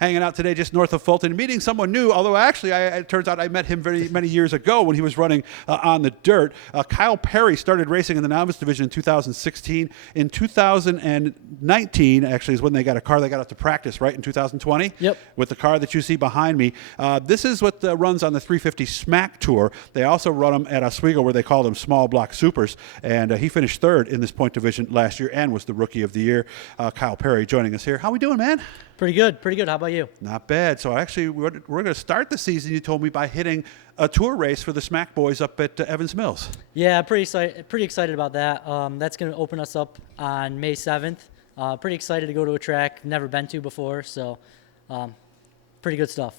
hanging out today just north of Fulton, meeting someone new, although actually it turns out I met him many years ago when he was running on the dirt. Kyle Perry started racing in the novice division in 2016. In 2019, actually, is when they got a car they got out to practice, right, in 2020? Yep. With the car that you see behind me. This is what runs on the 350 SMAC Tour. They also run them at Oswego where they call them small block supers, and he finished third in this point division last year and was the Rookie of the Year. Kyle Perry joining us here. How we doing, man? Pretty good. Pretty good. How about you? Not bad. So actually, we're going to start the season, you told me, by hitting a tour race for the SMAC boys up at Evans Mills. Yeah, pretty excited about that. That's going to open us up on May 7th. Pretty excited to go to a track never been to before, so pretty good stuff.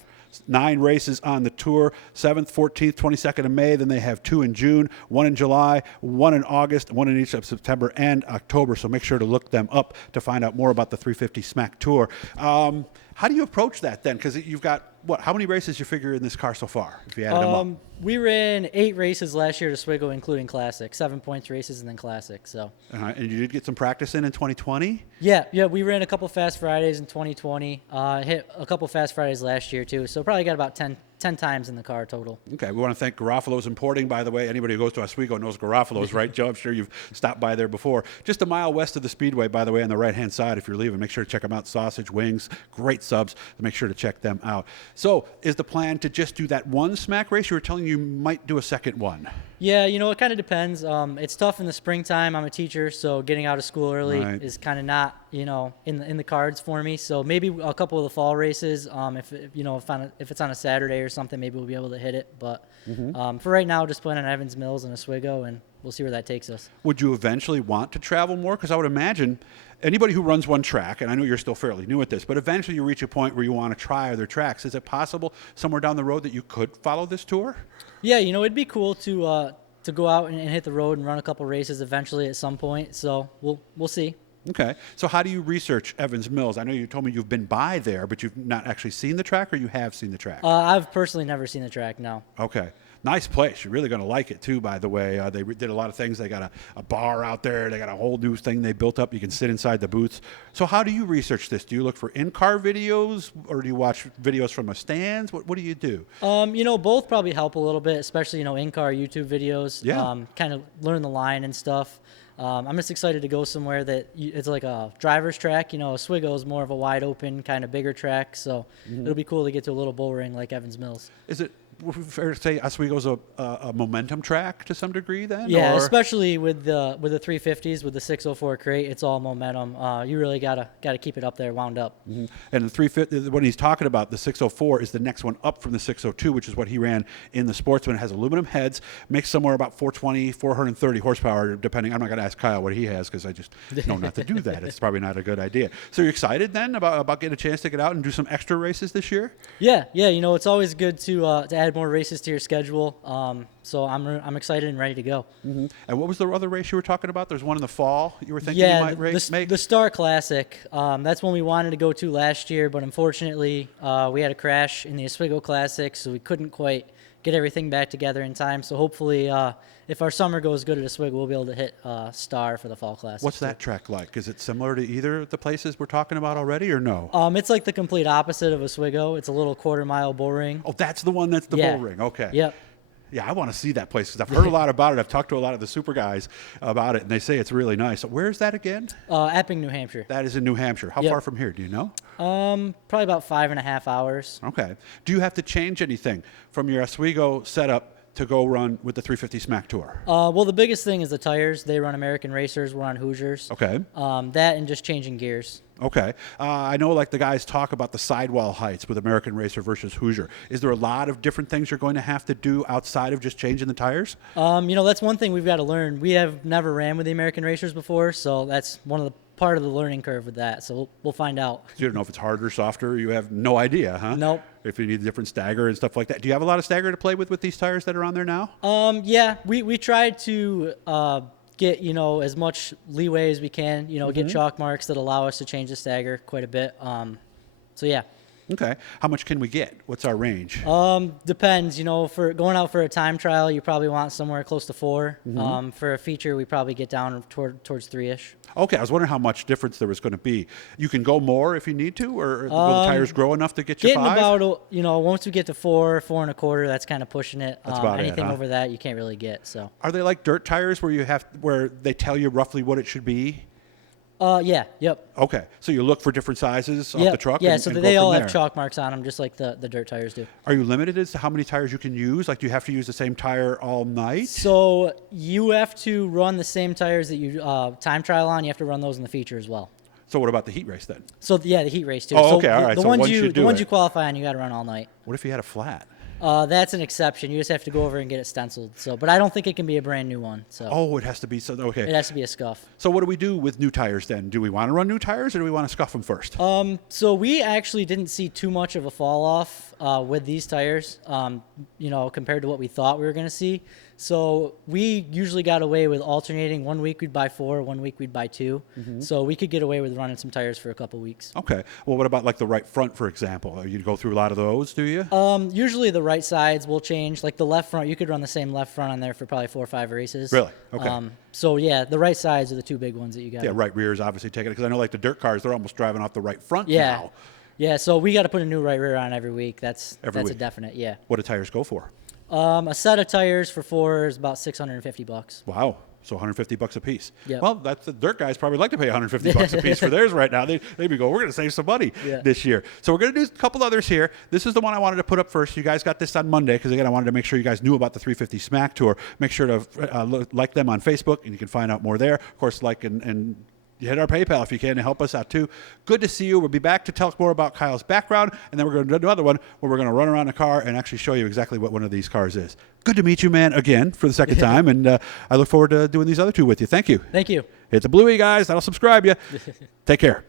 9 races on the tour, 7th, 14th, 22nd of May. Then they have 2 in June, 1 in July, 1 in August, 1 in each of September and October. So make sure to look them up to find out more about the 350 SMAC Tour. How do you approach that then? Because you've got, how many races you figure in this car so far, if you added them up? We ran 8 races last year to Oswego, including Classic, 7 points races and then Classic. So. And you did get some practice in 2020? Yeah, we ran a couple Fast Fridays in 2020. Hit a couple Fast Fridays last year too. So probably got about 10 times in the car total. Okay, we want to thank Garofalo's Importing, by the way. Anybody who goes to Oswego knows Garofalo's, right, Joe? I'm sure you've stopped by there before. Just a mile west of the Speedway, by the way, on the right-hand side. If you're leaving, make sure to check them out. Sausage, wings, great subs. Make sure to check them out. So is the plan to just do that one SMAC race? You were telling you might do a second one. Yeah, it kind of depends. It's tough in the springtime. I'm a teacher, so getting out of school early is kind of not, in the cards for me. So maybe a couple of the fall races, if it's on a Saturday or something, maybe we'll be able to hit it. But for right now, just playing on Evans Mills and Oswego, and we'll see where that takes us. Would you eventually want to travel more? Because I would imagine anybody who runs one track, and I know you're still fairly new at this, but eventually you reach a point where you want to try other tracks. Is it possible somewhere down the road that you could follow this tour? Yeah, it'd be cool to go out and hit the road and run a couple races eventually at some point. So we'll see. Okay. So how do you research Evans Mills? I know you told me you've been by there, but you've not actually seen the track, or you have seen the track? I've personally never seen the track, no. Okay. Nice place. You're really going to like it, too, by the way. They did a lot of things. They got a bar out there. They got a whole new thing they built up. You can sit inside the booths. So how do you research this? Do you look for in-car videos, or do you watch videos from the stands? What do you do? Both probably help a little bit, especially, in-car YouTube videos. Yeah. Kind of learn the line and stuff. I'm just excited to go somewhere that it's like a driver's track. Oswego is more of a wide open, kind of bigger track. So it'll be cool to get to a little bull ring like Evans Mills. Is it fair to say Oswego's a momentum track to some degree then? Yeah, or? Especially with the 350s, with the 604 crate, it's all momentum. You really gotta keep it up there, wound up. Mm-hmm. And the 350, when he's talking about the 604, is the next one up from the 602, which is what he ran in the Sportsman. It has aluminum heads, makes somewhere about 420, 430 horsepower, depending. I'm not going to ask Kyle what he has because I just know not to do that. It's probably not a good idea. So you're excited then about getting a chance to get out and do some extra races this year? Yeah. It's always good to add more races to your schedule. So I'm excited and ready to go. Mm-hmm. And what was the other race you were talking about? There's one in the fall you were thinking you might make? The Star Classic. That's one we wanted to go to last year, but unfortunately we had a crash in the Oswego Classic, so we couldn't quite get everything back together in time. So hopefully if our summer goes good at Oswego, we'll be able to hit Star for the Fall Classic. What's that track like? Is it similar to either of the places we're talking about already, or no? It's like the complete opposite of Oswego. It's a little quarter-mile bull ring. Oh, that's the one that's the bull ring. Okay. Yep. Yeah, I want to see that place because I've heard a lot about it. I've talked to a lot of the super guys about it, and they say it's really nice. So where's that again? Epping, New Hampshire. That is in New Hampshire. How far from here? Do you know? Probably about 5.5 hours. Okay. Do you have to change anything from your Oswego setup to go run with the 350 SMAC Tour? Well, the biggest thing is the tires. They run American Racers. We're on Hoosiers. Okay. That and just changing gears. Okay. I know like the guys talk about the sidewall heights with American Racer versus Hoosier. Is there a lot of different things you're going to have to do outside of just changing the tires? That's one thing we've got to learn. We have never ran with the American Racers before, so that's part of the learning curve with that. So we'll find out. You don't know if it's harder, softer. You have no idea, huh? Nope. If you need a different stagger and stuff like that. Do you have a lot of stagger to play with these tires that are on there now? Yeah. We tried to get as much leeway as we can. Get chalk marks that allow us to change the stagger quite a bit. So yeah. Okay. How much can we get? What's our range? Depends. For going out for a time trial, you probably want somewhere close to 4. For a feature, we probably get down towards 3-ish. Okay, I was wondering how much difference there was going to be. You can go more if you need to, or will the tires grow enough to get you Getting 5? about, once we get to 4, 4.25, that's kind of pushing it. That's about it, anything huh? over that, you can't really get. So. Are they like dirt tires where they tell you roughly what it should be? Yeah. Yep. Okay, so you look for different sizes off Yep. the truck. Yeah. and, So and they go all from have there. chalk marks on them, just like the dirt tires do. Are you limited as to how many tires you can use? Like, do you have to use the same tire all night? So you have to run the same tires that you time trial on. You have to run those in the feature as well. So what about the heat race then? So the heat race too. Oh, So okay, all right. The So ones once you do the ones it- you qualify on, you got to run all night. What if you had a flat? That's an exception. You just have to go over and get it stenciled. So, but I don't think it can be a brand new one. So Oh, it has to be so. Okay. it has to be a scuff. So what do we do with new tires then? Do we want to run new tires or do we want to scuff them first? So we actually didn't see too much of a fall off with these tires, compared to what we thought we were going to see. So we usually got away with alternating. 1 week we'd buy 4, 1 week we'd buy 2. So we could get away with running some tires for a couple weeks. Okay. Well, what about like the right front, for example? You go through a lot of those, do you? Usually the right sides will change. Like the left front, you could run the same left front on there for probably 4 or 5 races. Really? Okay. So yeah, the right sides are the 2 big ones that you got. Yeah, right rear is obviously taking it because I know like the dirt cars, they're almost driving off the right front Yeah. now. Yeah, so we got to put a new right rear on every week. That's a week. definite. Yeah. What do tires go for? A set of tires for 4 is about $650. Wow. So $150 a piece. Yep. Well, that's the dirt guys probably like to pay $150 a piece for theirs right now. They'd be going, we're going to save some money Yeah. this year. So we're going to do a couple others here. This is the one I wanted to put up first. You guys got this on Monday because, again, I wanted to make sure you guys knew about the 350 SMAC Tour. Make sure to like them on Facebook, and you can find out more there. Of course, like and you hit our PayPal if you can to help us out too. Good to see you. We'll be back to talk more about Kyle's background, and then we're going to do another one where we're going to run around the car and actually show you exactly what one of these cars is. Good to meet you, man, again for the second time, and I look forward to doing these other 2 with you. Thank you. Thank you. Hit the bluey, guys. That'll subscribe you. Take care.